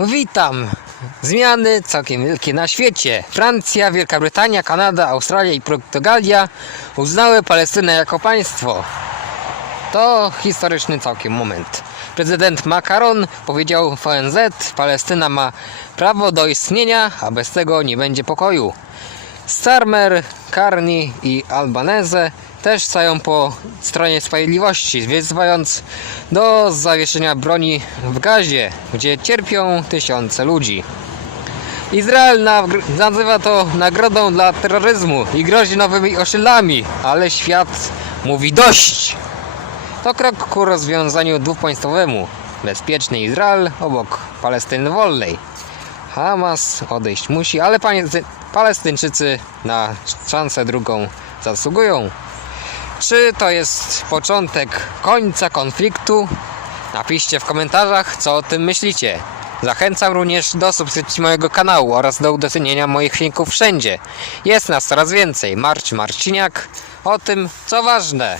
Witam! Zmiany całkiem wielkie na świecie. Francja, Wielka Brytania, Kanada, Australia i Portugalia uznały Palestynę jako państwo. To historyczny całkiem moment. Prezydent Macron powiedział w ONZ, Palestyna ma prawo do istnienia, a bez tego nie będzie pokoju. Starmer, Carney i Albanese też stają po stronie sprawiedliwości, wzywając do zawieszenia broni w gazie, gdzie cierpią tysiące ludzi. Izrael nazywa to nagrodą dla terroryzmu i grozi nowymi oszczędami, ale świat mówi dość. To krok ku rozwiązaniu dwupaństwowemu. Bezpieczny Izrael obok Palestyny wolnej. Hamas odejść musi, ale Palestyńczycy na szansę drugą zasługują. Czy to jest początek końca konfliktu? Napiszcie w komentarzach, co o tym myślicie. Zachęcam również do subskrypcji mojego kanału oraz do udostępnienia moich filmików wszędzie. Jest nas coraz więcej. Marcin Marciniak o tym, co ważne.